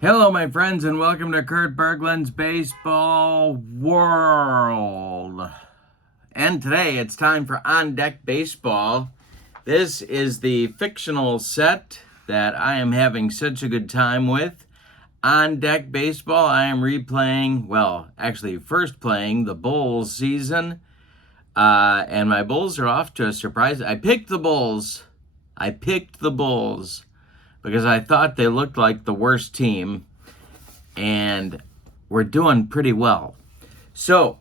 Hello, my friends, and welcome to Kurt Berglund's Baseball World. And today it's time for On Deck Baseball. This is the fictional set that I am having such a good time with. On Deck Baseball, I am first playing the Bulls season. And my Bulls are off to a surprise. I picked the Bulls because I thought they looked like the worst team, and we're doing pretty well. So,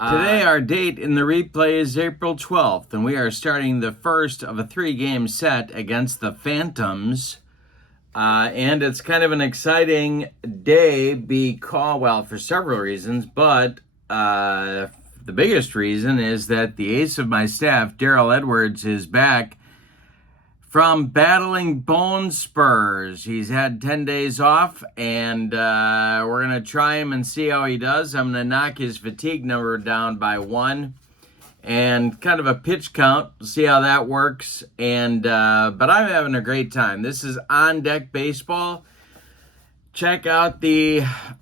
today our date in the replay is April 12th, and we are starting the first of a 3-game set against the Phantoms. And it's kind of an exciting day for several reasons, but the biggest reason is that the ace of my staff, Darrell Edwards, is back from battling bone spurs. He's had 10 days off, and we're going to try him and see how he does. I'm going to knock his fatigue number down by 1 and kind of a pitch count, see how that works. And but I'm having a great time. This is On Deck Baseball. Check out the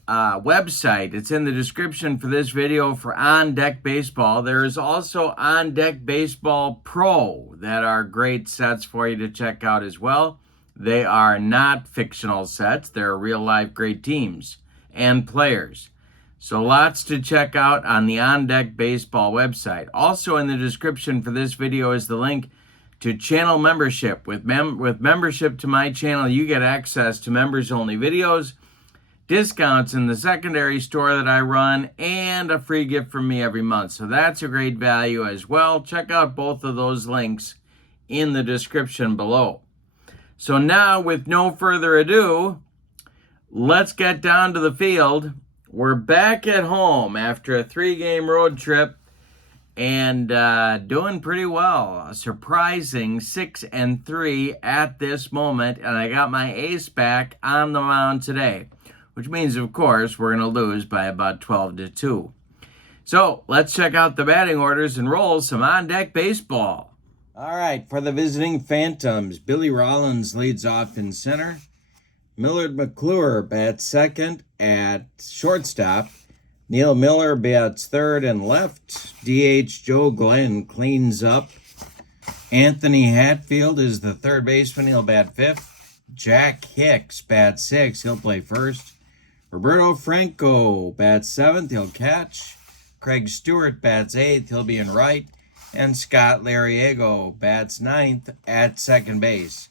website. It's in the description for this video for On Deck Baseball. There is also On Deck Baseball Pro that are great sets for you to check out as well. They are not fictional sets. They're real life great teams and players. So lots to check out on the On Deck Baseball website. Also in the description for this video is the link to channel membership. With membership to my channel, you get access to members-only videos, discounts in the secondary store that I run, and a free gift from me every month. So that's a great value as well. Check out both of those links in the description below. So now, with no further ado, let's get down to the field. We're back at home after a 3-game road trip, and doing pretty well. A surprising 6-3 at this moment, and I got my ace back on the mound today, which means, of course, we're going to lose by about 12-2. So let's check out the batting orders and roll some On Deck Baseball. All right, for the visiting Phantoms, Billy Rollins leads off in center. Millard McClure bats second at shortstop. Neil Miller bats third and left. DH Joe Glenn cleans up. Anthony Hatfield is the third baseman. He'll bat fifth. Jack Hicks bats sixth. He'll play first. Roberto Franco bats seventh. He'll catch. Craig Stewart bats eighth. He'll be in right. And Scott Lariego bats ninth at second base.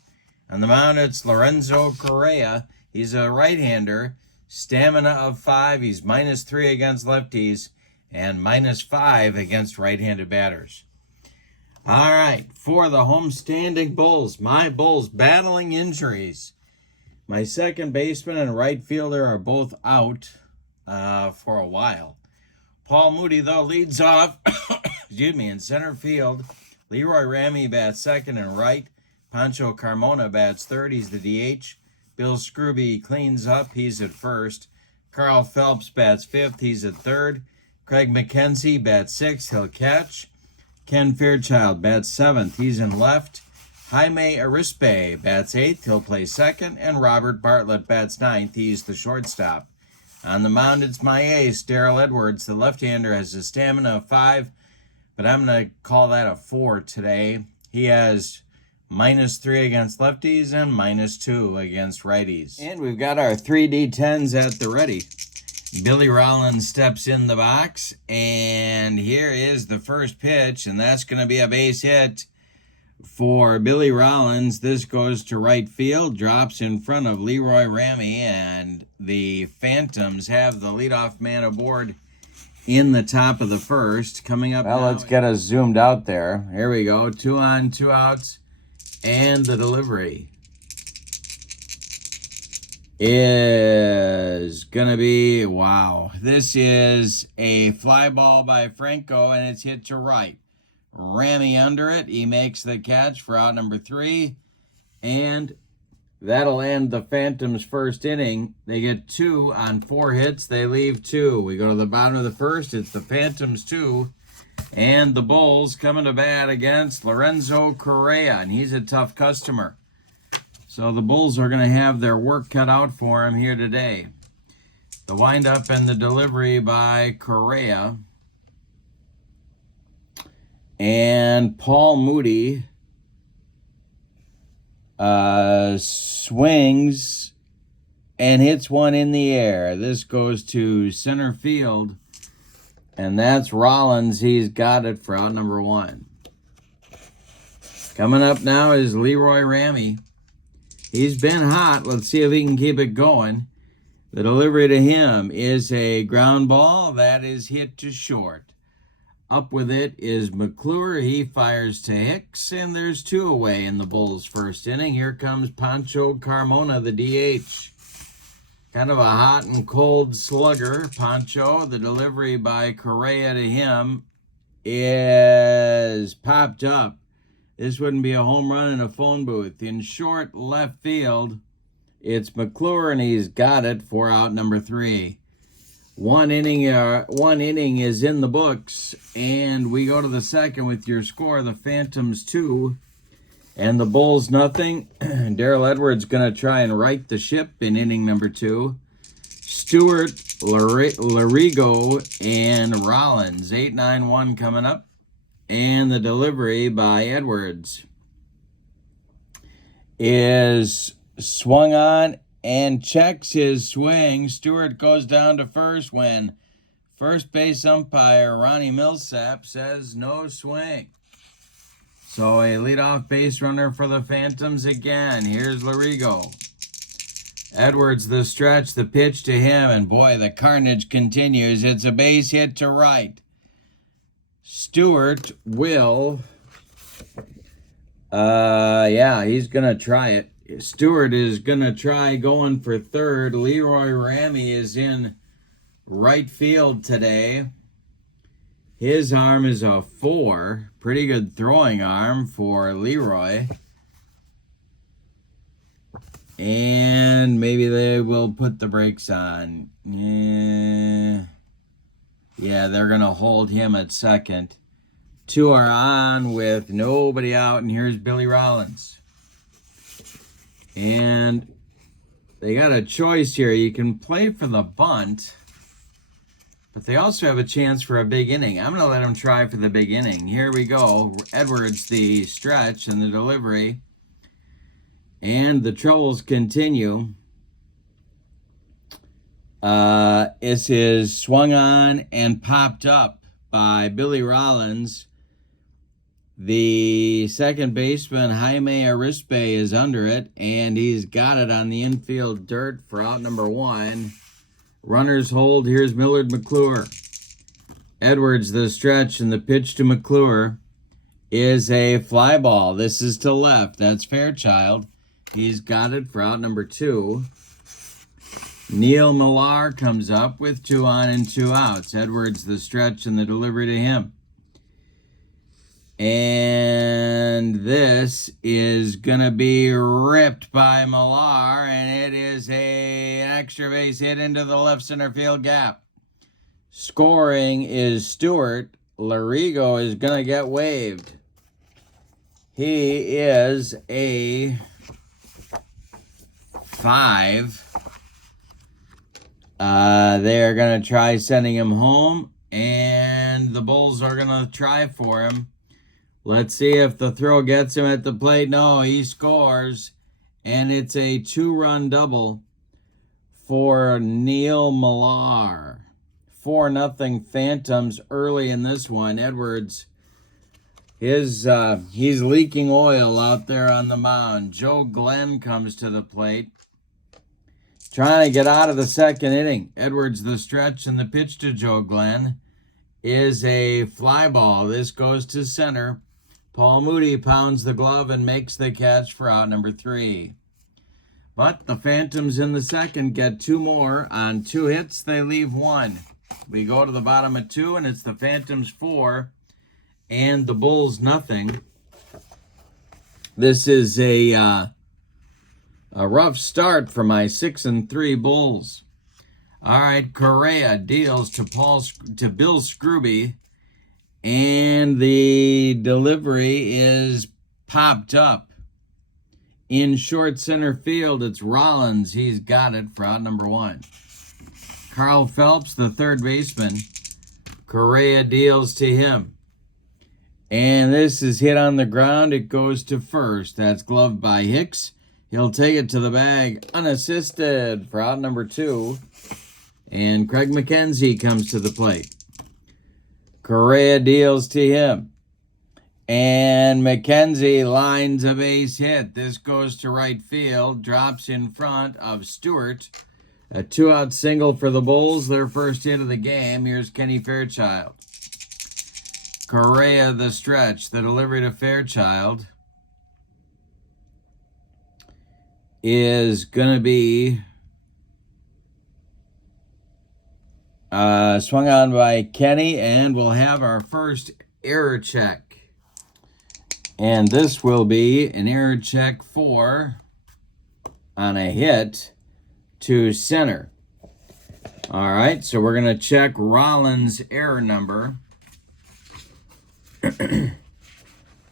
On the mound, it's Lorenzo Correa. He's a right-hander. Stamina of 5. He's -3 against lefties and -5 against right-handed batters. All right, for the homestanding Bulls, my Bulls battling injuries. My second baseman and right fielder are both out for a while. Paul Moody, though, leads off in center field. Leroy Ramey bats second and right. Pancho Carmona bats third. He's the DH. Bill Scrooby cleans up. He's at first. Carl Phelps bats fifth. He's at third. Craig McKenzie bats sixth. He'll catch. Ken Fairchild bats seventh. He's in left. Jaime Arispe bats eighth. He'll play second. And Robert Bartlett bats ninth. He's the shortstop. On the mound, it's my ace, Darrell Edwards. The left-hander has a stamina of 5, but I'm going to call that a 4 today. He has -3 against lefties and -2 against righties. And we've got our 3D10s at the ready. Billy Rollins steps in the box, and here is the first pitch, and that's going to be a base hit for Billy Rollins. This goes to right field, drops in front of Leroy Ramey, and the Phantoms have the leadoff man aboard in the top of the first. Coming up now, let's get us zoomed out there. Here we go, 2 on, 2 outs. And the delivery is going to be, wow. This is a fly ball by Franco, and it's hit to right. Ramey under it. He makes the catch for out number 3. And that'll end the Phantoms' first inning. They get 2 on 4 hits. They leave 2. We go to the bottom of the first. It's the Phantoms 2. And the Bulls coming to bat against Lorenzo Correa, and he's a tough customer. So the Bulls are going to have their work cut out for them here today. The windup and the delivery by Correa. And Paul Moody swings and hits one in the air. This goes to center field. And that's Rollins. He's got it for out number 1. Coming up now is Leroy Ramey. He's been hot. Let's see if he can keep it going. The delivery to him is a ground ball. That is hit to short. Up with it is McClure. He fires to Hicks, and there's 2 away in the Bulls' first inning. Here comes Pancho Carmona, the DH. Kind of a hot and cold slugger, Pancho. The delivery by Correa to him is popped up. This wouldn't be a home run in a phone booth. In short left field, it's McClure, and he's got it for out number 3. One inning is in the books, and we go to the second with your score. The Phantoms 2 and the Bulls nothing. Darrell Edwards going to try and right the ship in inning number 2. Stewart, Larigo, and Rollins. 8-9-1 coming up. And the delivery by Edwards is swung on and checks his swing. Stewart goes down to first when first base umpire Ronnie Millsap says no swing. So a leadoff base runner for the Phantoms again. Here's Larigo. Edwards the stretch, the pitch to him, and boy, the carnage continues. It's a base hit to right. Stewart will, he's going to try it. Stewart is going to try going for third. Leroy Ramey is in right field today. His arm is a 4. Pretty good throwing arm for Leroy. And maybe they will put the brakes on. Yeah, they're going to hold him at second. 2 are on with nobody out, and here's Billy Rollins. And they got a choice here. You can play for the bunt, but they also have a chance for a big inning. I'm going to let them try for the big inning. Here we go. Edwards, the stretch and the delivery. And the troubles continue. This is swung on and popped up by Billy Rollins. The second baseman, Jaime Arispe, is under it, and he's got it on the infield dirt for out number 1. Runners hold. Here's Millard McClure. Edwards, the stretch, and the pitch to McClure is a fly ball. This is to left. That's Fairchild. He's got it for out number 2. Neil Millar comes up with 2 on and 2 outs. Edwards, the stretch, and the delivery to him. And this is going to be ripped by Millar, and it is an extra base hit into the left center field gap. Scoring is Stewart. Larigo is going to get waived. He is a 5. They're going to try sending him home, and the Bulls are going to try for him. Let's see if the throw gets him at the plate. No, he scores, and it's a 2-run double for Neil Millar. 4-0 Phantoms early in this one. Edwards, he's leaking oil out there on the mound. Joe Glenn comes to the plate, trying to get out of the second inning. Edwards, the stretch, and the pitch to Joe Glenn is a fly ball. This goes to center. Paul Moody pounds the glove and makes the catch for out number 3. But the Phantoms in the second get 2 more. On 2 hits, they leave 1. We go to the bottom of 2, and it's the Phantoms 4 and the Bulls nothing. This is a rough start for my 6-3 Bulls. All right, Correa deals to Bill Scrooby, and the delivery is popped up. In short center field, it's Rollins. He's got it for out number 1. Carl Phelps, the third baseman. Correa deals to him. And this is hit on the ground. It goes to first. That's gloved by Hicks. He'll take it to the bag unassisted for out number 2. And Craig McKenzie comes to the plate. Correa deals to him. And McKenzie lines a base hit. This goes to right field. Drops in front of Stewart. A 2-out single for the Bulls. Their first hit of the game. Here's Kenny Fairchild. Correa the stretch. The delivery to Fairchild is going to be swung on by Kenny, and we'll have our first error check. And this will be an error check on a hit to center. All right, so we're going to check Rollins' error number.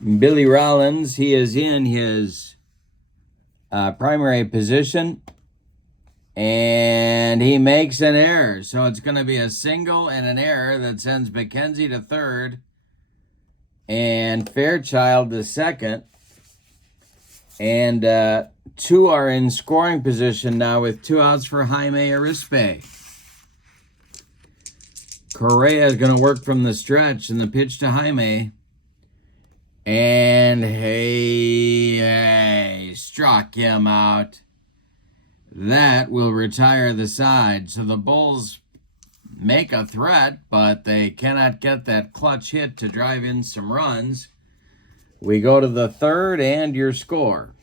Billy Rollins, he is in his primary position, and he makes an error. So it's going to be a single and an error that sends McKenzie to third and Fairchild to second. And 2 are in scoring position now with 2 outs for Jaime Arispe. Correa is going to work from the stretch, and the pitch to Jaime. And hey, struck him out. That will retire the side. So the Bulls make a threat, but they cannot get that clutch hit to drive in some runs. We go to the third, and your score.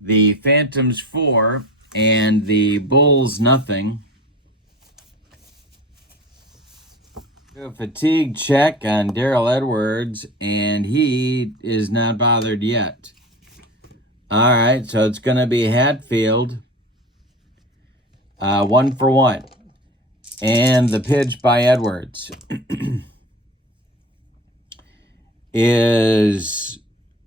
The Phantoms 4 and the Bulls nothing. A fatigue check on Darrell Edwards, and he is not bothered yet. All right, so it's going to be Hatfield, 1 for 1. And the pitch by Edwards is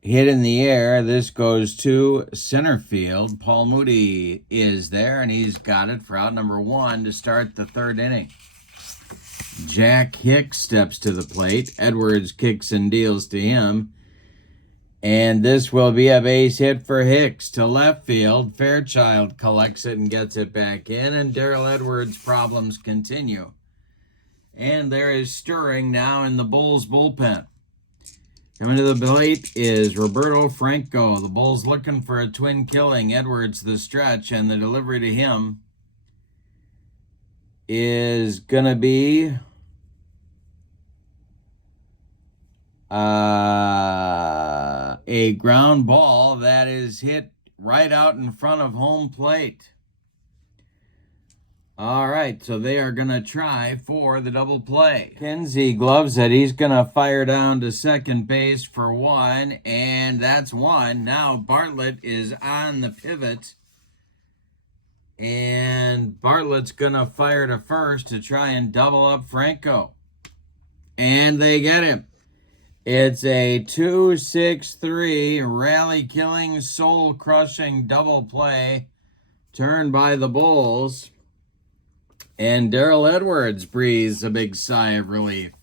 hit in the air. This goes to center field. Paul Moody is there, and he's got it for out number 1 to start the third inning. Jack Hicks steps to the plate. Edwards kicks and deals to him. And this will be a base hit for Hicks to left field. Fairchild collects it and gets it back in, and Darrell Edwards' problems continue. And there is stirring now in the Bulls bullpen. Coming to the plate is Roberto Franco. The Bulls looking for a twin killing. Edwards the stretch, and the delivery to him is going to be a ground ball that is hit right out in front of home plate. All right, so they are going to try for the double play. Kenzie gloves it. He's going to fire down to second base for 1, and that's 1. Now Bartlett is on the pivot, and Bartlett's going to fire to first to try and double up Franco. And they get him. It's a 2-6-3 rally-killing, soul-crushing double play turned by the Bulls. And Darrell Edwards breathes a big sigh of relief.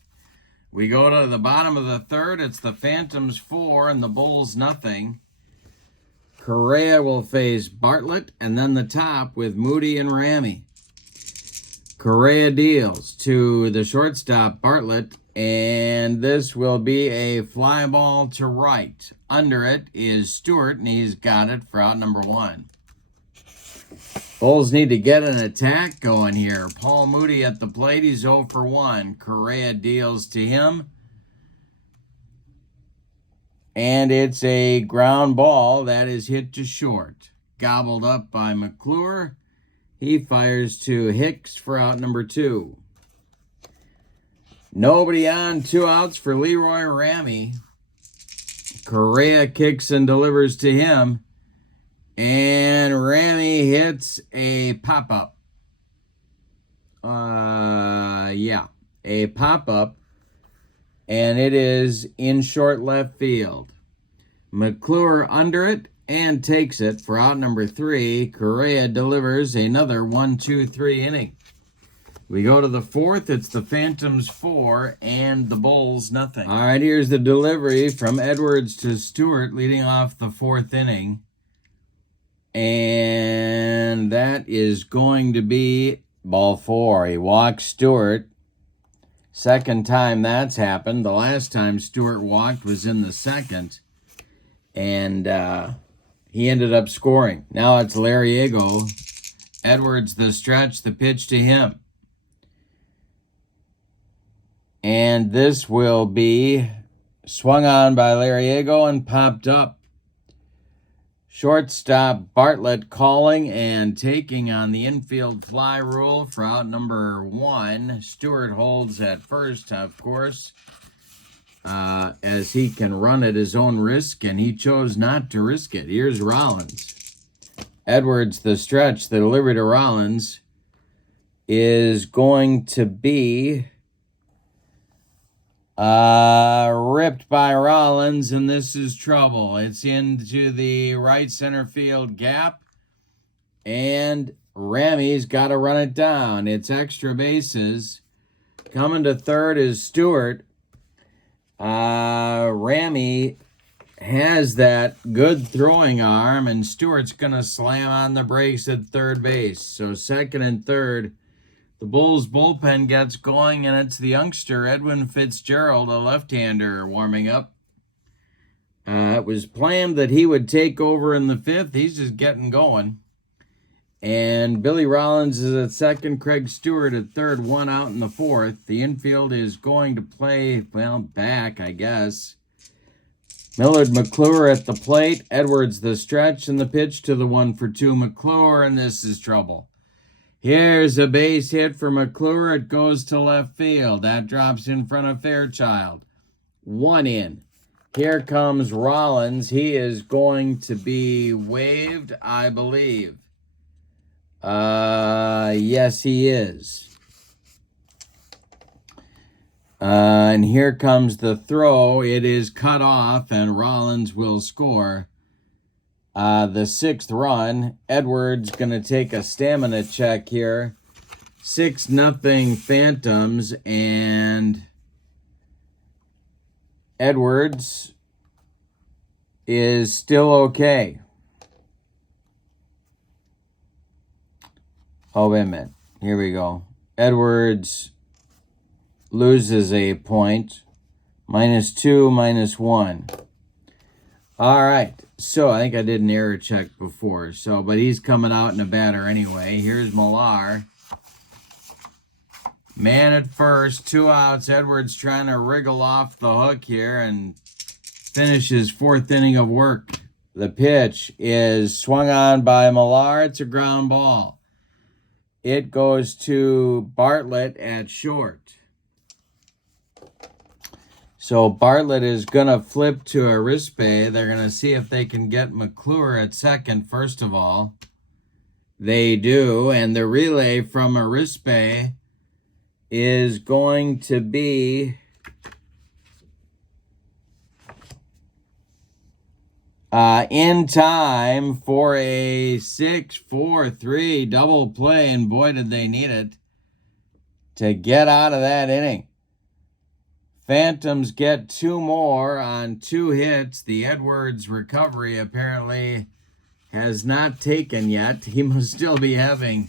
We go to the bottom of the third. It's the Phantoms 4 and the Bulls nothing. Correa will face Bartlett, and then the top with Moody and Ramey. Correa deals to the shortstop, Bartlett, and this will be a fly ball to right. Under it is Stewart, and he's got it for out number 1. Bulls need to get an attack going here. Paul Moody at the plate. He's 0 for 1. Correa deals to him. And it's a ground ball that is hit to short. Gobbled up by McClure. He fires to Hicks for out number 2. Nobody on, 2 outs for Leroy Ramey. Correa kicks and delivers to him. And Ramey hits a pop-up. A pop-up. And it is in short left field. McClure under it, and takes it for out number 3. Correa delivers another 1-2-3 inning. We go to the 4th. It's the Phantoms 4 and the Bulls nothing. All right, here's the delivery from Edwards to Stewart leading off the 4th inning. And that is going to be ball 4. He walks Stewart. Second time that's happened. The last time Stewart walked was in the 2nd. And he ended up scoring. Now it's Lariego. Edwards the stretch, the pitch to him. And this will be swung on by Lariego and popped up. Shortstop Bartlett calling and taking on the infield fly rule for out number 1. Stewart holds at first, of course, as he can run at his own risk, and he chose not to risk it. Here's Rollins. Edwards, the stretch, the delivery to Rollins is going to be ripped by Rollins, and this is trouble. It's into the right center field gap, and Ramey's got to run it down. It's extra bases. Coming to third is Stewart. Ramey has that good throwing arm, and Stewart's going to slam on the brakes at third base. So second and third, the Bulls bullpen gets going, and it's the youngster, Edwin Fitzgerald, a left-hander, warming up. It was planned that he would take over in the 5th. He's just getting going. And Billy Rollins is at second, Craig Stewart at third, 1 out in the 4th. The infield is going to play, well, back, I guess. Millard McClure at the plate. Edwards the stretch, and the pitch to the 1-for-2 McClure, and this is trouble. Here's a base hit for McClure. It goes to left field. That drops in front of Fairchild. 1 in. Here comes Rollins. He is going to be waived, I believe. Yes, he is. And here comes the throw. It is cut off, and Rollins will score the 6th run. Edwards going to take a stamina check here. 6-0 Phantoms, and Edwards is still okay. Oh, wait a minute. Here we go. Edwards loses a point. -2, -1. All right. So I think I did an error check before. But he's coming out in a batter anyway. Here's Millar. Man at first, 2 outs. Edwards trying to wriggle off the hook here and finish his 4th inning of work. The pitch is swung on by Millar. It's a ground ball. It goes to Bartlett at short. So Bartlett is going to flip to Arispe. They're going to see if they can get McClure at second, first of all. They do, and the relay from Arispe is going to be in time for a 6-4-3 double play, and boy, did they need it to get out of that inning. Phantoms get 2 more on 2 hits. The Edwards recovery apparently has not taken yet. He must still be having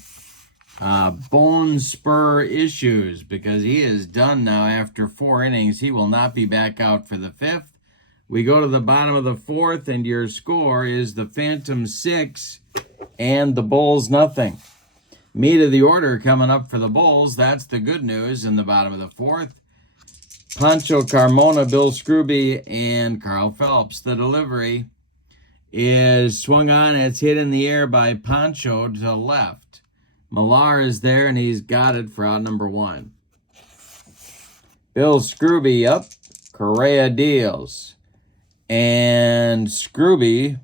bone spur issues because he is done now after 4 innings. He will not be back out for the 5th. We go to the bottom of the 4th, and your score is the Phantoms 6 and the Bulls nothing. Meat of the order coming up for the Bulls. That's the good news in the bottom of the 4th. Pancho Carmona, Bill Scrooby, and Carl Phelps. The delivery is swung on. It's hit in the air by Pancho to left. Millar is there, and he's got it for out number 1. Bill Scrooby up. Correa deals. And Scrooby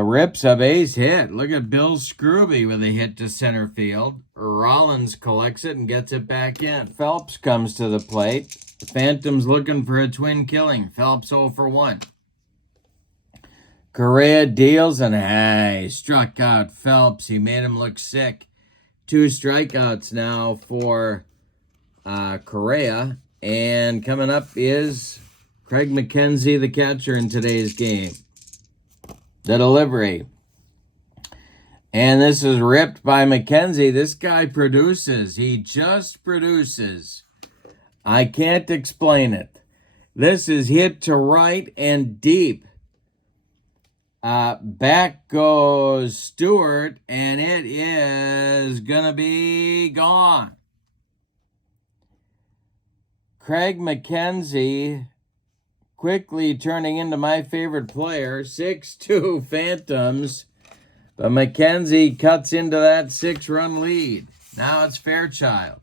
rips a base hit. Look at Bill Scrooby with a hit to center field. Rollins collects it and gets it back in. Phelps comes to the plate. The Phantoms looking for a twin killing. Phelps 0 for 1. Correa deals and struck out Phelps. He made him look sick. 2 strikeouts now for Correa. And coming up is Craig McKenzie, the catcher in today's game. The delivery. And this is ripped by McKenzie. This guy produces. He just produces. I can't explain it. This is hit to right and deep. Back goes Stewart, and it is going to be gone. Craig McKenzie quickly turning into my favorite player. 6-2 Phantoms. But McKenzie cuts into that 6-run lead. Now it's Fairchild.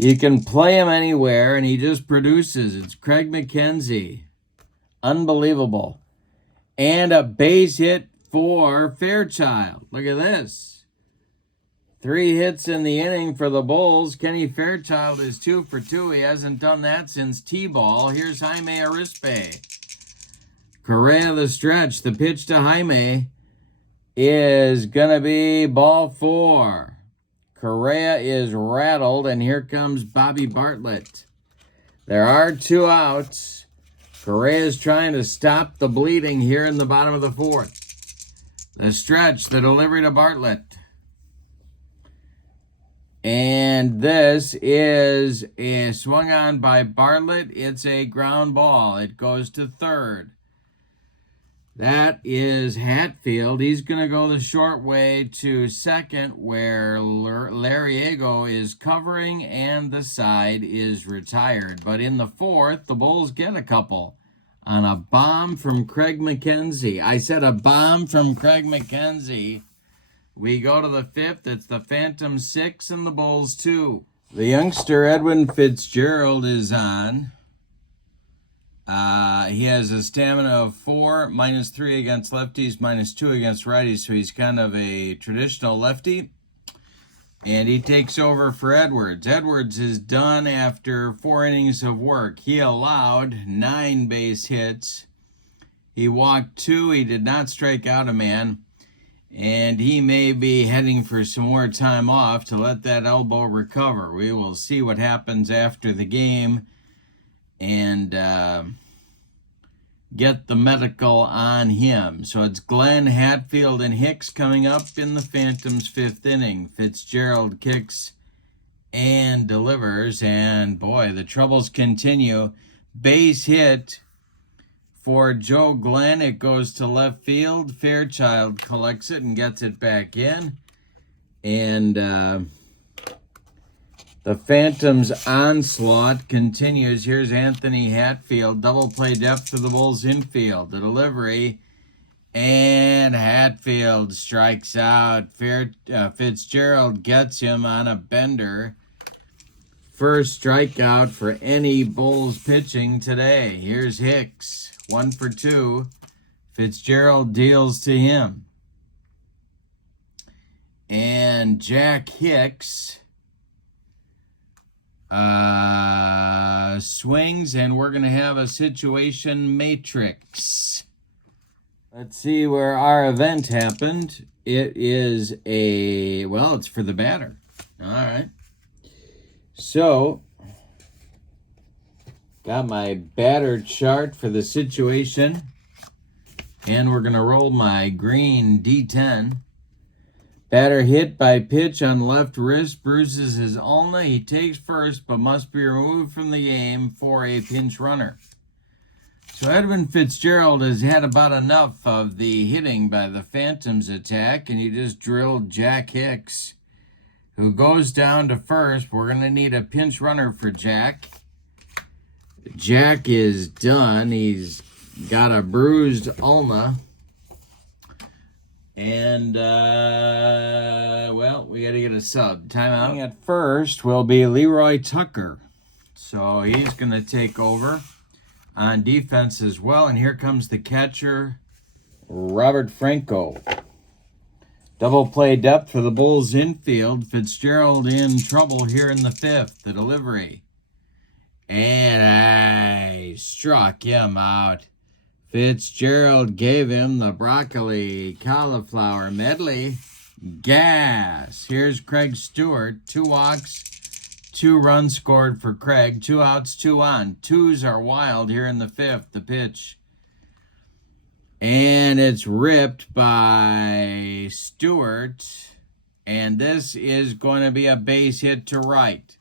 You can play him anywhere, and he just produces. It's Craig McKenzie. Unbelievable. And a base hit for Fairchild. Look at this. 3 hits in the inning for the Bulls. Kenny Fairchild is 2 for 2. He hasn't done that since T-ball. Here's Jaime Arispe. Correa the stretch. The pitch to Jaime is going to be ball 4. Correa is rattled, and here comes Bobby Bartlett. There are 2 outs. Correa is trying to stop the bleeding here in the bottom of the 4th. The stretch, the delivery to Bartlett. And this is a swung on by Bartlett. It's a ground ball. It goes to 3rd. That is Hatfield. He's going to go the short way to 2nd, where Lariego is covering and the side is retired. But in the 4th, the Bulls get a couple on a bomb from Craig McKenzie. I said a bomb from Craig McKenzie. We go to the 5th. It's the Phantoms 6 and the Bulls 2. The youngster Edwin Fitzgerald is on. He has a stamina of 4, -3 against lefties, -2 against righties, so he's kind of a traditional lefty. And he takes over for Edwards. Edwards is done after 4 innings of work. He allowed 9 base hits. He walked 2. He did not strike out a man. And he may be heading for some more time off to let that elbow recover. We will see what happens after the game and get the medical on him. So it's Glenn, Hatfield, and Hicks coming up in the Phantoms' 5th inning. Fitzgerald kicks and delivers, and boy, the troubles continue. Base hit for Joe Glenn. It goes to left field. Fairchild collects it and gets it back in. And the Phantoms' onslaught continues. Here's Anthony Hatfield. Double play depth for the Bulls infield. The delivery. And Hatfield strikes out. Fitzgerald gets him on a bender. First strikeout for any Bulls pitching today. Here's Hicks. 1 for 2. Fitzgerald deals to him. And Jack Hicks swings, and we're going to have a situation matrix. Let's see where our event happened. It is it's for the batter. All right. So, got my batter chart for the situation, and we're going to roll my green D10. Batter hit by pitch on left wrist, bruises his ulna. He takes first, but must be removed from the game for a pinch runner. So Edwin Fitzgerald has had about enough of the hitting by the Phantoms attack, and he just drilled Jack Hicks, who goes down to first. We're going to need a pinch runner for Jack. Jack is done. He's got a bruised ulna. And, we got to get a sub. Timeout. At first will be Leroy Tucker. So he's going to take over on defense as well. And here comes the catcher, Robert Franco. Double play depth for the Bulls infield. Fitzgerald in trouble here in the 5th. The delivery. And I struck him out. Fitzgerald gave him the broccoli cauliflower medley. Gas. Here's Craig Stewart. 2 walks, 2 runs scored for Craig. 2 outs, 2 on. 2s are wild here in the 5th. The pitch. And it's ripped by Stewart. And this is going to be a base hit to right.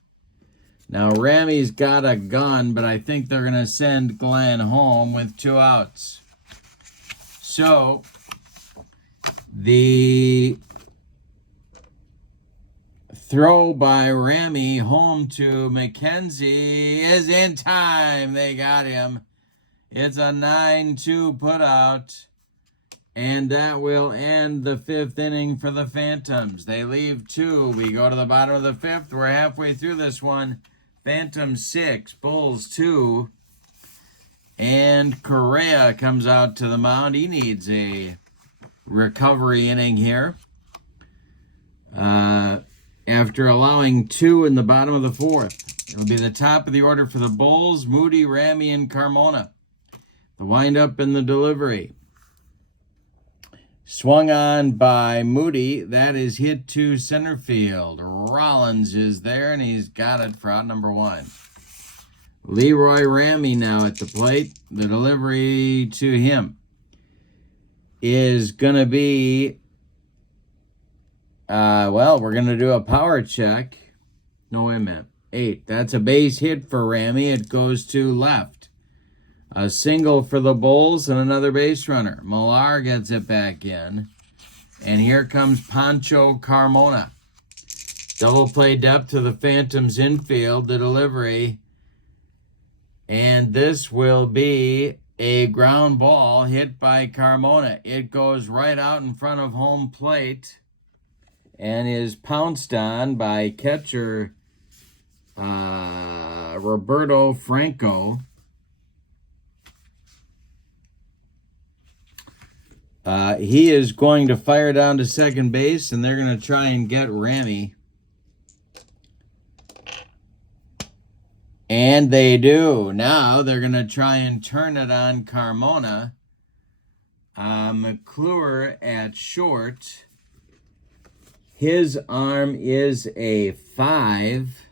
Now, Rammy's got a gun, but I think they're going to send Glenn home with 2 outs. So, the throw by Rammy home to McKenzie is in time. They got him. It's a 9-2 putout. And that will end the 5th inning for the Phantoms. They leave 2. We go to the bottom of the 5th. We're halfway through this one. Phantoms 6, Bulls 2. And Correa comes out to the mound. He needs a recovery inning here. After allowing 2 in the bottom of the 4th. It'll be the top of the order for the Bulls, Moody, Rammy, and Carmona. The windup and the delivery. Swung on by Moody. That is hit to center field. Rollins is there, and he's got it for out number 1. Leroy Rammy now at the plate. The delivery to him is going to be... we're going to do a power check. No, wait a minute. 8. That's a base hit for Rammy. It goes to left. A single for the Bulls and another base runner. Millar gets it back in. And here comes Pancho Carmona. Double play depth to the Phantoms infield. The delivery. And this will be a ground ball hit by Carmona. It goes right out in front of home plate. And is pounced on by catcher Roberto Franco. He is going to fire down to second base, and they're going to try and get Rammy. And they do. Now they're going to try and turn it on Carmona. McClure at short. His arm is a 5.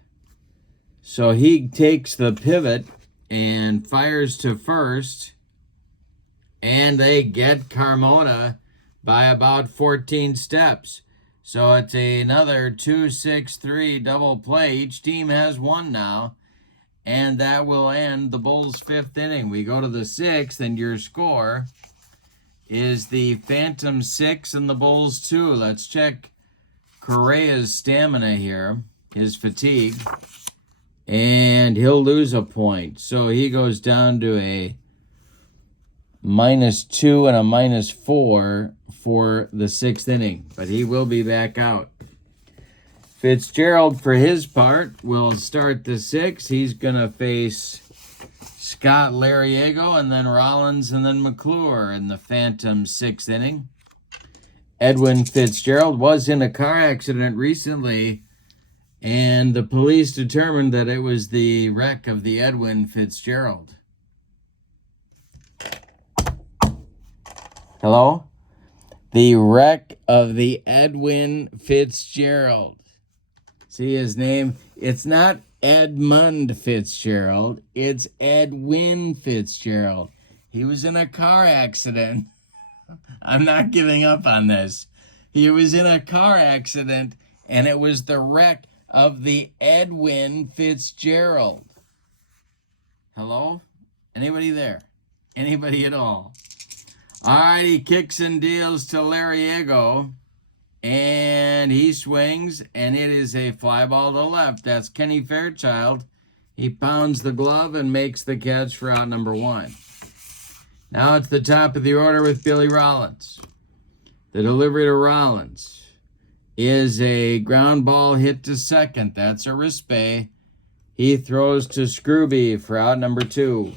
So he takes the pivot and fires to first. And they get Carmona by about 14 steps. So it's another 2-6-3 double play. Each team has 1 now. And that will end the Bulls' 5th inning. We go to the 6th, and your score is the Phantoms 6 and the Bulls 2. Let's check Correa's stamina here, his fatigue. And he'll lose a point. So he goes down to a -2 and a -4 for the 6th inning. But he will be back out. Fitzgerald, for his part, will start the 6th. He's going to face Scott Lariego and then Rollins and then McClure in the Phantom 6th inning. Edwin Fitzgerald was in a car accident recently, and the police determined that it was the wreck of the Edwin Fitzgerald. Hello? The wreck of the Edwin Fitzgerald. See his name? It's not Edmund Fitzgerald. It's Edwin Fitzgerald. He was in a car accident. I'm not giving up on this. He was in a car accident, and it was the wreck of the Edwin Fitzgerald. Hello? Anybody there? Anybody at all? All right, he kicks and deals to Lariego. And he swings, and it is a fly ball to left. That's Kenny Fairchild. He pounds the glove and makes the catch for out number 1. Now it's the top of the order with Billy Rollins. The delivery to Rollins is a ground ball hit to second. That's Arispe. He throws to Scrooby for out number 2.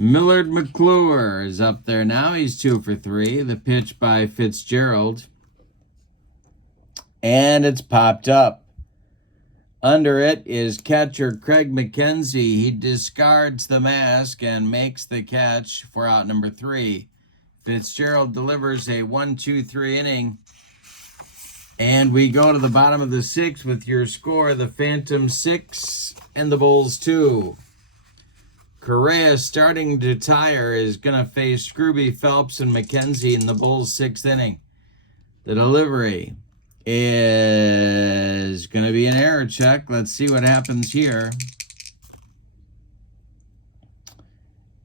Millard McClure is up there now. He's 2 for 3. The pitch by Fitzgerald. And it's popped up. Under it is catcher Craig McKenzie. He discards the mask and makes the catch for out number 3. Fitzgerald delivers a 1-2-3 inning. And we go to the bottom of the 6th with your score, the Phantoms 6 and the Bulls 2. Correa, starting to tire, is going to face Scrooby, Phelps, and McKenzie in the Bulls' 6th inning. The delivery is going to be an error check. Let's see what happens here.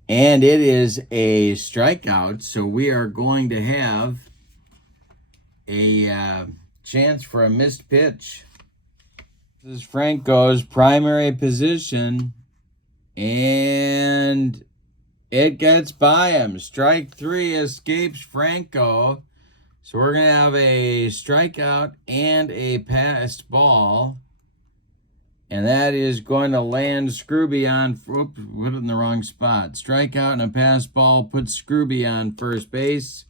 And it is a strikeout, so we are going to have a chance for a missed pitch. This is Franco's primary position, and it gets by him. Strike 3 escapes Franco. So we're going to have a strikeout and a passed ball. And that is going to land Scrooby on, oops, put it in the wrong spot. Strikeout and a pass ball puts Scrooby on first base.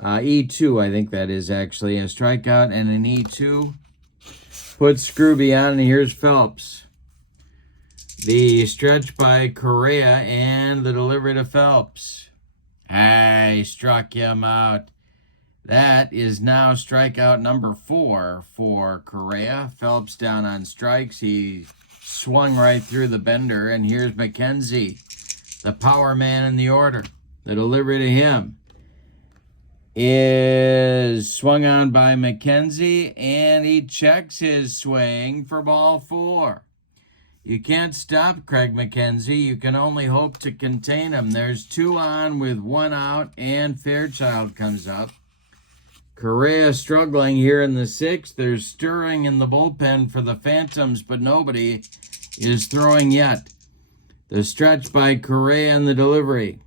E2, I think that is actually a strikeout and an E2. Puts Scrooby on, and here's Phelps. The stretch by Correa and the delivery to Phelps. I struck him out. That is now strikeout number 4 for Correa. Phelps down on strikes. He swung right through the bender. And here's McKenzie, the power man in the order. The delivery to him is swung on by McKenzie, and he checks his swing for ball 4. You can't stop Craig McKenzie. You can only hope to contain him. There's 2 on with 1 out, and Fairchild comes up. Correa struggling here in the 6th. There's stirring in the bullpen for the Phantoms, but nobody is throwing yet. The stretch by Correa and the delivery.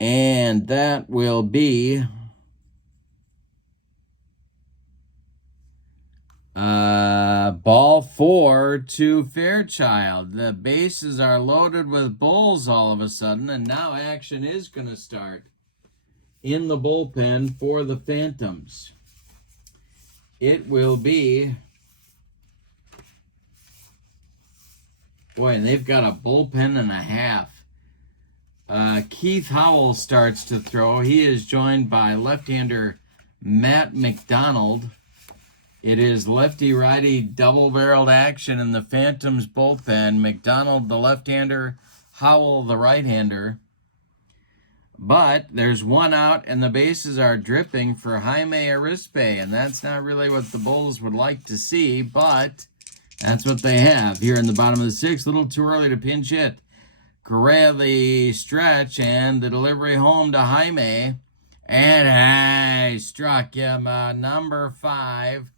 And that will be ball 4 to Fairchild. The bases are loaded with Bulls all of a sudden, and now action is going to start in the bullpen for the Phantoms. It will be, boy, and they've got a bullpen and a half. Keith Howell starts to throw. He is joined by left-hander Matt McDonald. It is lefty-righty double-barreled action in the Phantoms bullpen. McDonald, the left-hander, Howell, the right-hander. But there's 1 out, and the bases are dripping for Jaime Arispe, and that's not really what the Bulls would like to see, but that's what they have here in the bottom of the 6th. A little too early to pinch hit. Correa the stretch, and the delivery home to Jaime, and I struck him number 5.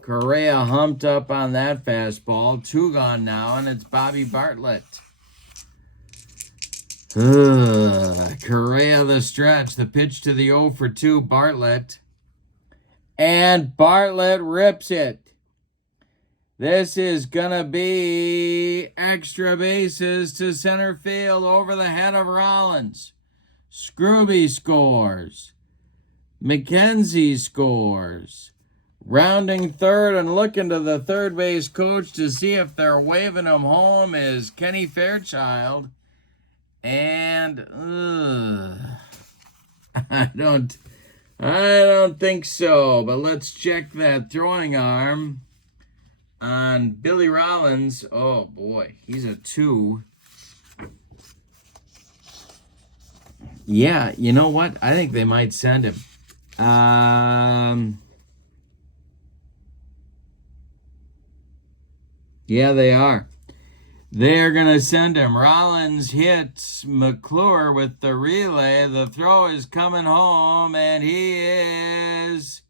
Correa humped up on that fastball. 2 gone now, and it's Bobby Bartlett. Correa the stretch, the pitch to the 0-for-2 Bartlett. And Bartlett rips it. This is going to be extra bases to center field over the head of Rollins. Scrooby scores. McKenzie scores. Rounding third and looking to the third base coach to see if they're waving him home is Kenny Fairchild. And I don't think so. But let's check that throwing arm on Billy Rollins. Oh boy, he's a 2. Yeah, you know what? I think they might send him. Yeah, they are. They're going to send him. Rollins hits McClure with the relay. The throw is coming home, and he is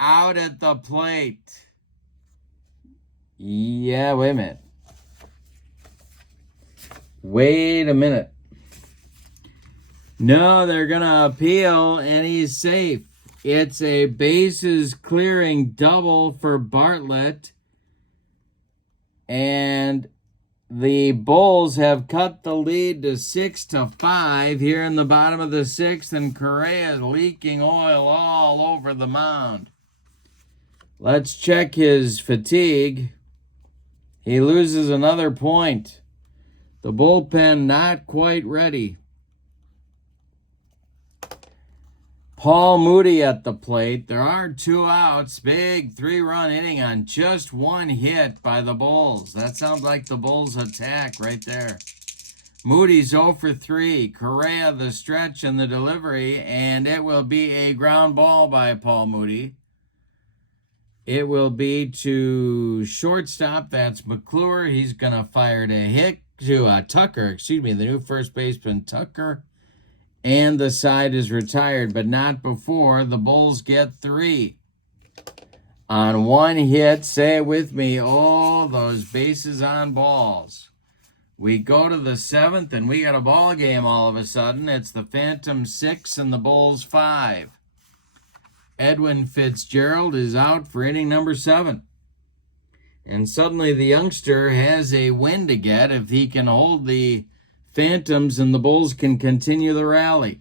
out at the plate. Yeah, wait a minute. Wait a minute. No, they're going to appeal, and he's safe. It's a bases clearing double for Bartlett. And the Bulls have cut the lead to 6-5 here in the bottom of the sixth, and Correa is leaking oil all over the mound. Let's check his fatigue. He loses another point. The bullpen not quite ready. Paul Moody at the plate. There are 2 outs. Big 3-run inning on just 1 hit by the Bulls. That sounds like the Bulls' attack right there. Moody's 0 for 3. Correa the stretch and the delivery, and it will be a ground ball by Paul Moody. It will be to shortstop. That's McClure. He's going to fire to Tucker. The new first baseman, Tucker. And the side is retired, but not before the Bulls get 3. On 1 hit, say it with me, oh, those bases on balls. We go to the 7th, and we got a ball game all of a sudden. It's the Phantoms 6 and the Bulls 5. Edwin Fitzgerald is out for inning number 7. And suddenly the youngster has a win to get if he can hold the Phantoms and the Bulls can continue the rally.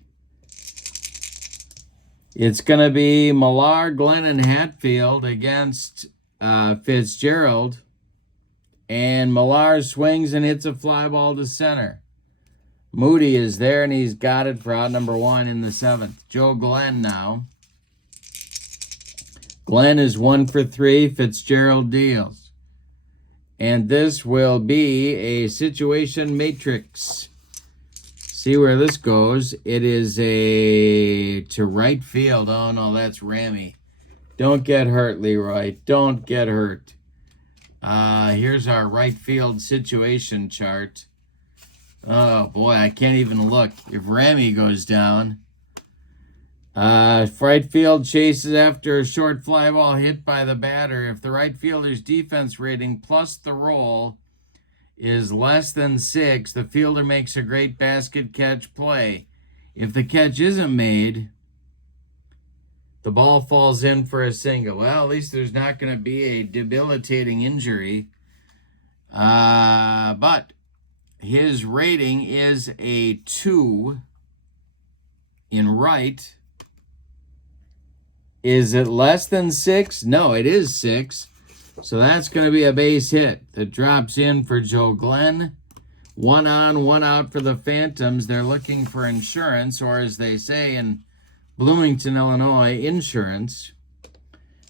It's going to be Millar, Glenn, and Hatfield against Fitzgerald. And Millar swings and hits a fly ball to center. Moody is there, and he's got it for out number 1 in the 7th. Joe Glenn now. Glenn is 1 for 3. Fitzgerald deals. And this will be a situation matrix. See where this goes. It is to right field. Oh, no, that's Ramey. Don't get hurt, Leroy. Don't get hurt. Here's our right field situation chart. Oh, boy, I can't even look. If Ramey goes down. Right field chases after a short fly ball hit by the batter. If the right fielder's defense rating plus the roll is less than 6, the fielder makes a great basket catch play. If the catch isn't made, the ball falls in for a single. Well, at least there's not going to be a debilitating injury. But his rating is a 2 in right. Is it less than 6? No, it is 6. So that's going to be a base hit that drops in for Joe Glenn. 1 on, 1 out for the Phantoms. They're looking for insurance, or as they say in Bloomington, Illinois, insurance.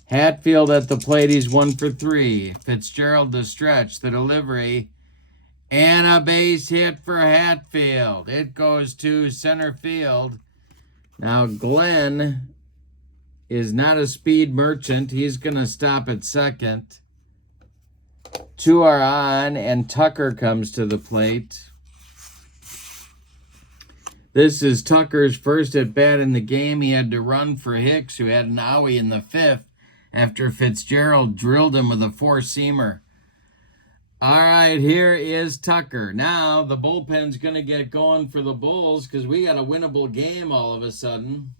Hatfield at the plate. He's 1 for 3. Fitzgerald the stretch, the delivery, and a base hit for Hatfield. It goes to center field. Now Glenn is not a speed merchant. He's going to stop at second. 2 are on, and Tucker comes to the plate. This is Tucker's first at bat in the game. He had to run for Hicks, who had an owie in the 5th after Fitzgerald drilled him with a 4-seamer. All right, here is Tucker. Now the bullpen's going to get going for the Bulls because we got a winnable game all of a sudden.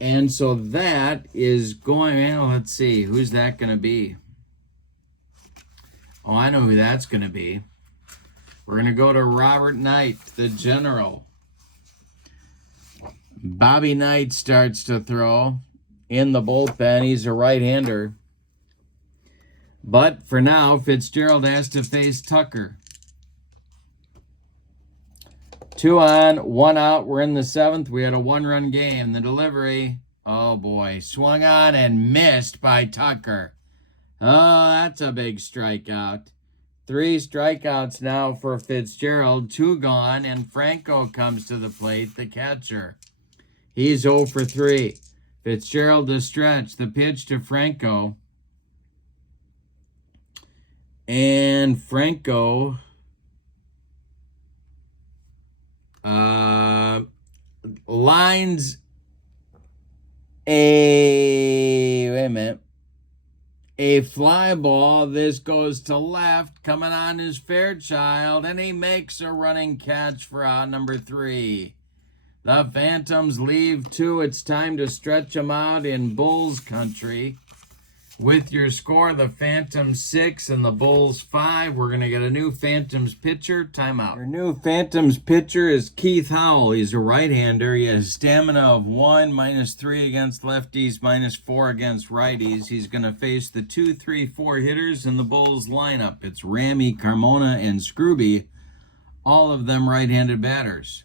And so that is going, well, let's see, who's that going to be? Oh, I know who that's going to be. We're going to go to Robert Knight, the general. Bobby Knight starts to throw in the bullpen. He's a right-hander. But for now, Fitzgerald has to face Tucker. 2 on, 1 out. We're in the 7th. We had a 1-run game. The delivery, oh boy, swung on and missed by Tucker. Oh, that's a big strikeout. 3 strikeouts now for Fitzgerald. 2 gone, and Franco comes to the plate, the catcher. He's 0 for 3. Fitzgerald to stretch. The pitch to Franco. And Franco lines a fly ball. This goes to left, coming on is Fairchild, and he makes a running catch for out number 3. The Phantoms leave 2. It's time to stretch them out in Bulls country. With your score, the Phantoms 6 and the Bulls 5. We're going to get a new Phantoms pitcher. Timeout. Your new Phantoms pitcher is Keith Howell. He's a right-hander. He has stamina of 1, -3 against lefties, -4 against righties. He's going to face the 2, 3, 4 hitters in the Bulls lineup. It's Ramy, Carmona, and Scrooby, all of them right-handed batters.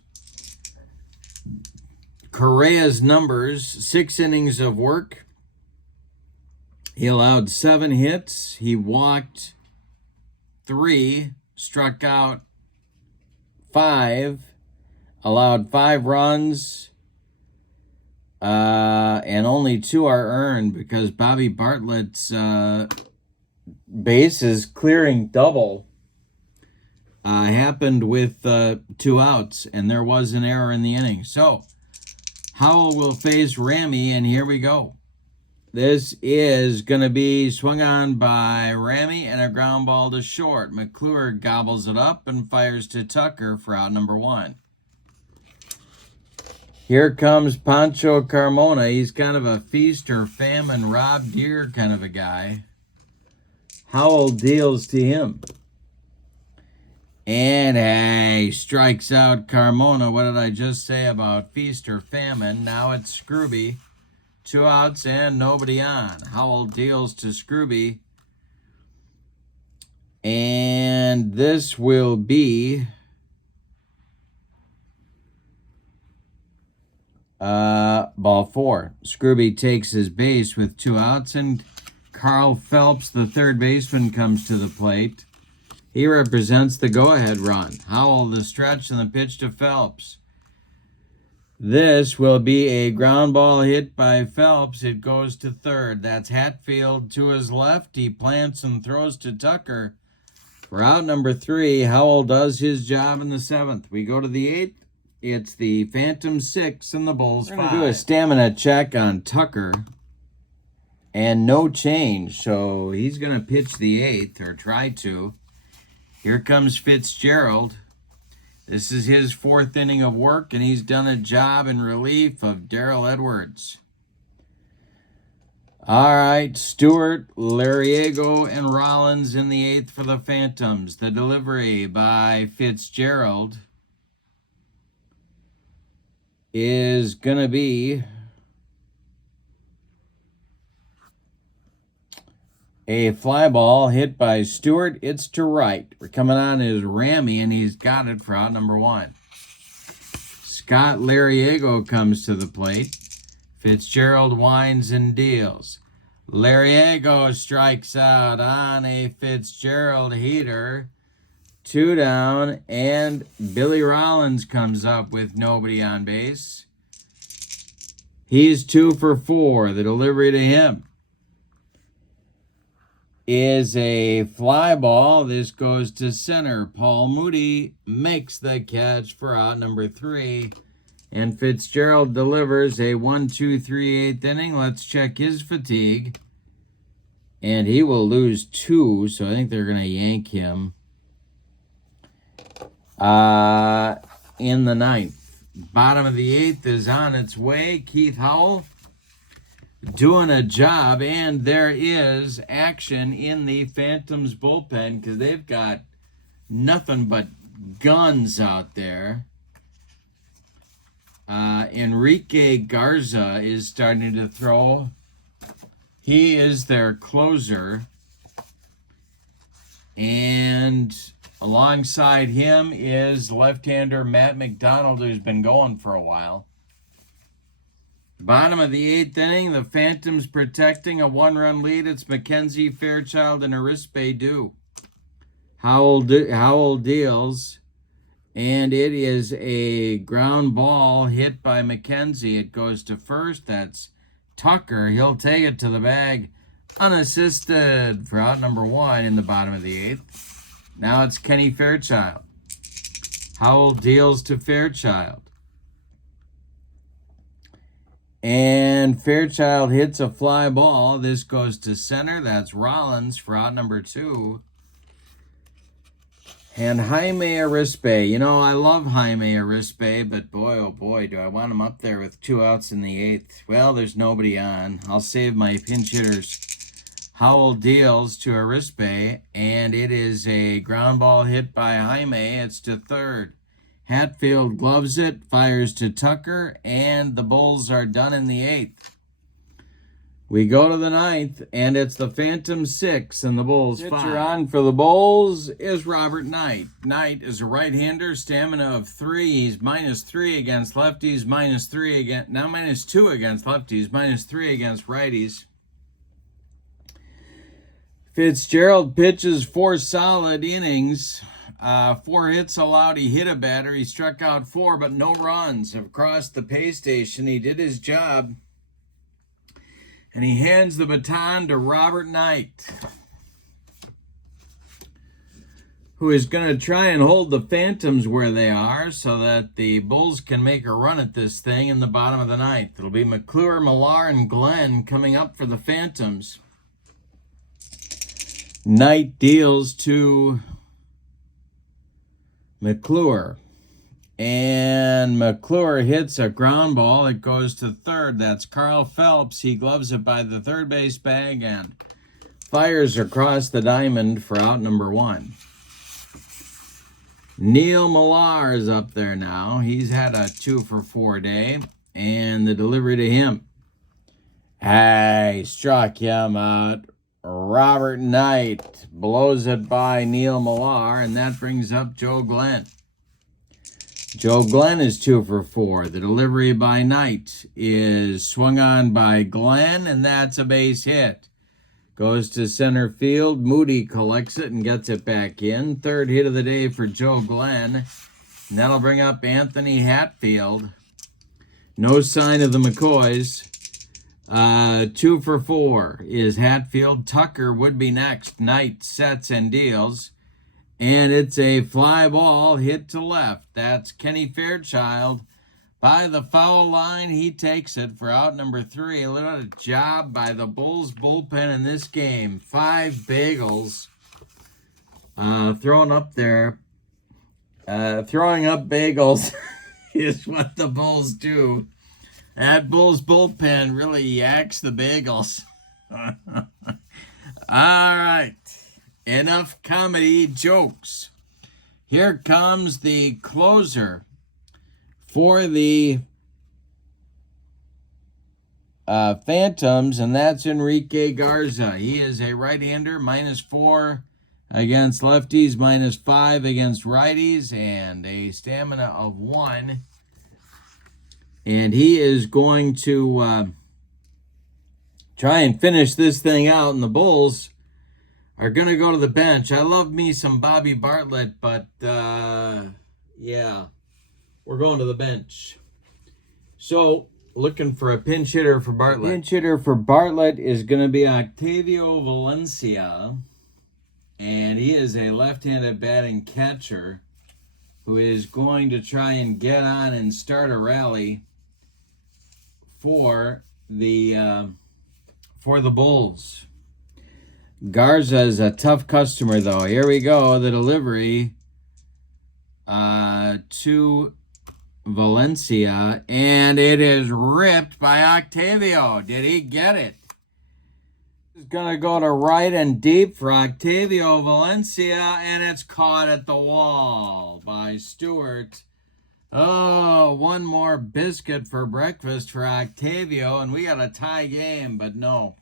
Correa's numbers: 6 innings of work. He allowed 7 hits. He walked 3, struck out 5, allowed 5 runs, and only 2 are earned because Bobby Bartlett's bases clearing double happened with 2 outs, and there was an error in the inning. So Howell will face Ramy, and here we go. This is going to be swung on by Ramy and a ground ball to short. McClure gobbles it up and fires to Tucker for out number 1. Here comes Pancho Carmona. He's kind of a feast or famine, Rob Deere kind of a guy. Howell deals to him. And hey, strikes out Carmona. What did I just say about feast or famine? Now it's Scrooby. 2 outs and nobody on. Howell deals to Scrooby. And this will be ball 4. Scrooby takes his base with 2 outs, and Carl Phelps, the third baseman, comes to the plate. He represents the go-ahead run. Howell the stretch and the pitch to Phelps. This will be a ground ball hit by Phelps. It goes to third. That's Hatfield to his left. He plants and throws to Tucker. For out number 3, Howell does his job in the 7th. We go to the 8th. It's the Phantom 6 and the Bulls 5. We're going to do a stamina check on Tucker. And no change. So he's going to pitch the 8th, or try to. Here comes Fitzgerald. This is his 4th inning of work, and he's done a job in relief of Darrell Edwards. All right, Stewart, Lariego, and Rollins in the 8th for the Phantoms. The delivery by Fitzgerald is going to be a fly ball hit by Stewart. It's to right. We're coming on is Ramy, and he's got it for out number 1. Scott Lariego comes to the plate. Fitzgerald winds and deals. Lariego strikes out on a Fitzgerald heater. 2 down, and Billy Rollins comes up with nobody on base. He's 2 for 4. The delivery to him is a fly ball. This goes to center. Paul Moody makes the catch for out number 3. And Fitzgerald delivers a 1-2-3/8 inning. Let's check his fatigue. And he will lose 2, so I think they're going to yank him in the 9th. Bottom of the 8th is on its way. Keith Howell doing a job, and there is action in the Phantoms bullpen because they've got nothing but guns out there. Enrique Garza is starting to throw. He is their closer, and alongside him is left-hander Matt McDonald, who's been going for a while. Bottom of the 8th inning, the Phantoms protecting a 1-run lead. It's Mackenzie, Fairchild, and Arispe due. Howell deals, and it is a ground ball hit by Mackenzie. It goes to first. That's Tucker. He'll take it to the bag unassisted for out number 1 in the bottom of the 8th. Now it's Kenny Fairchild. Howell deals to Fairchild. And Fairchild hits a fly ball. This goes to center. That's Rollins for out number 2. And Jaime Arispe. You know, I love Jaime Arispe, but boy, oh boy, do I want him up there with 2 outs in the 8th. Well, there's nobody on. I'll save my pinch hitters Howell deals to Arispe, and it is a ground ball hit by Jaime. It's to third. Hatfield gloves it, fires to Tucker, and the Bulls are done in the 8th. We go to the 9th, and it's the Phantom 6 and the Bulls 5. Pitcher on for the Bulls is Robert Knight. Knight is a right-hander, stamina of 3. He's -3 against lefties, -3 against, now -2 against lefties, -3 against righties. Fitzgerald pitches 4 solid innings. 4 hits allowed. He hit a batter. He struck out 4, but no runs. Across the pay station, he did his job. And he hands the baton to Robert Knight, who is going to try and hold the Phantoms where they are so that the Bulls can make a run at this thing in the bottom of the 9th. It'll be McClure, Millar, and Glenn coming up for the Phantoms. Knight deals to McClure. And McClure hits a ground ball. It goes to third. That's Carl Phelps. He gloves it by the third base bag and fires across the diamond for out number 1. Neil Millar is up there now. He's had a 2-for-4 day. And the delivery to him. Hey, struck him out. Robert Knight blows it by Neil Millar, and that brings up Joe Glenn. Joe Glenn is 2-for-4. The delivery by Knight is swung on by Glenn, and that's a base hit. Goes to center field. Moody collects it and gets it back in. Third hit of the day for Joe Glenn. And that'll bring up Anthony Hatfield. No sign of the McCoys. 2-for-4 is Hatfield. Tucker would be next. Knight sets and deals. And it's a fly ball hit to left. That's Kenny Fairchild. By the foul line, he takes it for out number 3. A little job by the Bulls bullpen in this game. 5 bagels thrown up there. Throwing up bagels is what the Bulls do. That Bulls bullpen really yaks the bagels. All right. Enough comedy jokes. Here comes the closer for the Phantoms, and that's Enrique Garza. He is a right-hander, -4 against lefties, -5 against righties, and a stamina of 1. And he is going to try and finish this thing out, and the Bulls are going to go to the bench. I love me some Bobby Bartlett, but yeah, we're going to the bench. So, looking for a pinch hitter for Bartlett. Pinch hitter for Bartlett is going to be Octavio Valencia, and he is a left-handed batting catcher who is going to try and get on and start a rally for the Bulls. Garza is a tough customer, though. Here we go. The delivery to Valencia, and it is ripped by Octavio. Did he get it? It's going to go to right and deep for Octavio Valencia, and it's caught at the wall by Stewart. Oh, one more biscuit for breakfast for Octavio, and we got a tie game, but no.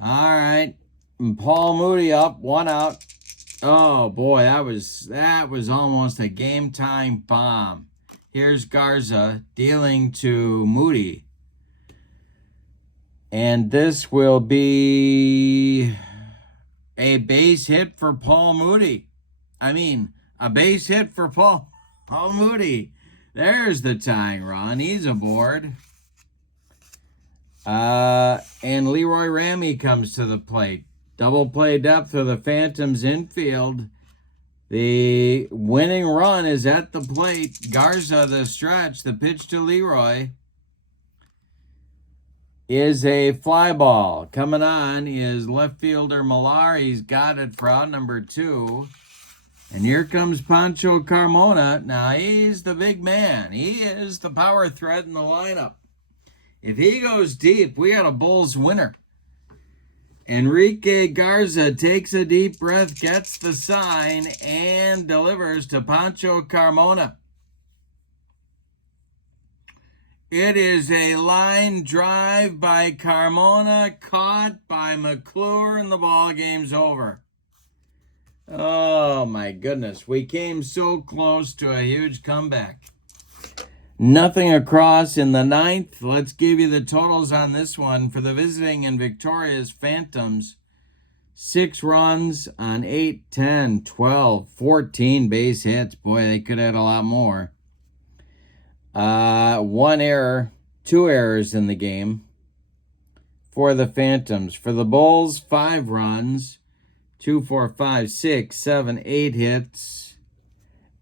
All right, and Paul Moody up, 1 out. Oh boy, that was almost a game time bomb. Here's Garza dealing to Moody, and this will be a base hit for Paul Moody. A base hit for Paul Moody. There's the tying run. He's aboard. And Leroy Ramey comes to the plate. Double play depth for the Phantoms infield. The winning run is at the plate. Garza, the stretch. The pitch to Leroy is a fly ball. Coming on is left fielder Millar. He's got it for out number 2. And here comes Pancho Carmona. Now, he's the big man. He is the power threat in the lineup. If he goes deep, we got a Bulls winner. Enrique Garza takes a deep breath, gets the sign, and delivers to Pancho Carmona. It is a line drive by Carmona, caught by McClure, and the ball game's over. Oh my goodness, we came so close to a huge comeback. Nothing across in the ninth. Let's give you the totals on this one. For the visiting and Victoria's Phantoms, 6 runs on 8, 10, 12, 14 base hits. Boy, they could have had a lot more. 1 error, 2 errors in the game for the Phantoms. For the Bulls, 5 runs, 2, 4, 5, 6, 7, 8 hits,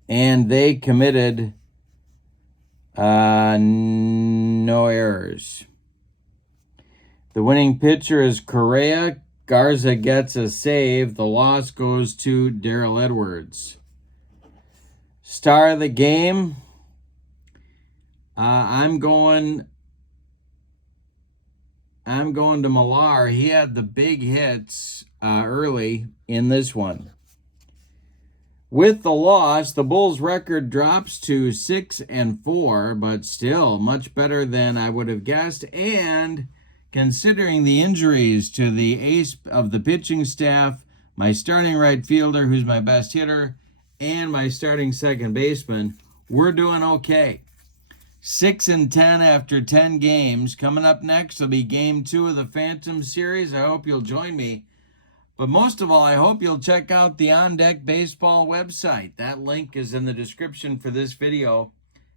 and they committed no errors. The winning pitcher is Correa. Garza gets a save. The loss goes to Darrell Edwards. Star of the game, I'm going to Millar. He had the big hits early in this one. With the loss, the Bulls' record drops to 6-4, but still much better than I would have guessed. And considering the injuries to the ace of the pitching staff, my starting right fielder, who's my best hitter, and my starting second baseman, we're doing okay. 6-10 after 10 games. Coming up next will be Game 2 of the Phantom Series. I hope you'll join me. But most of all, I hope you'll check out the On Deck Baseball website. That link is in the description for this video,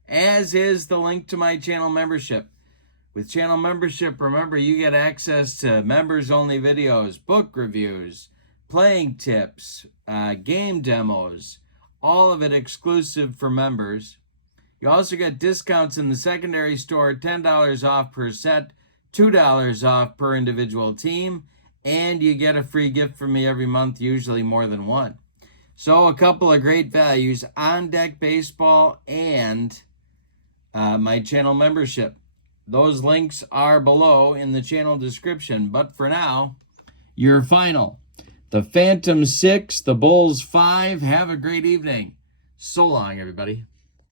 as is the link to my channel membership. With channel membership, remember, you get access to members-only videos, book reviews, playing tips, game demos, all of it exclusive for members. You also get discounts in the secondary store, $10 off per set, $2 off per individual team, and you get a free gift from me every month, usually more than one. So a couple of great values, On Deck Baseball and my channel membership. Those links are below in the channel description. But for now, your final. The Phantom 6, the Bulls 5. Have a great evening. So long, everybody.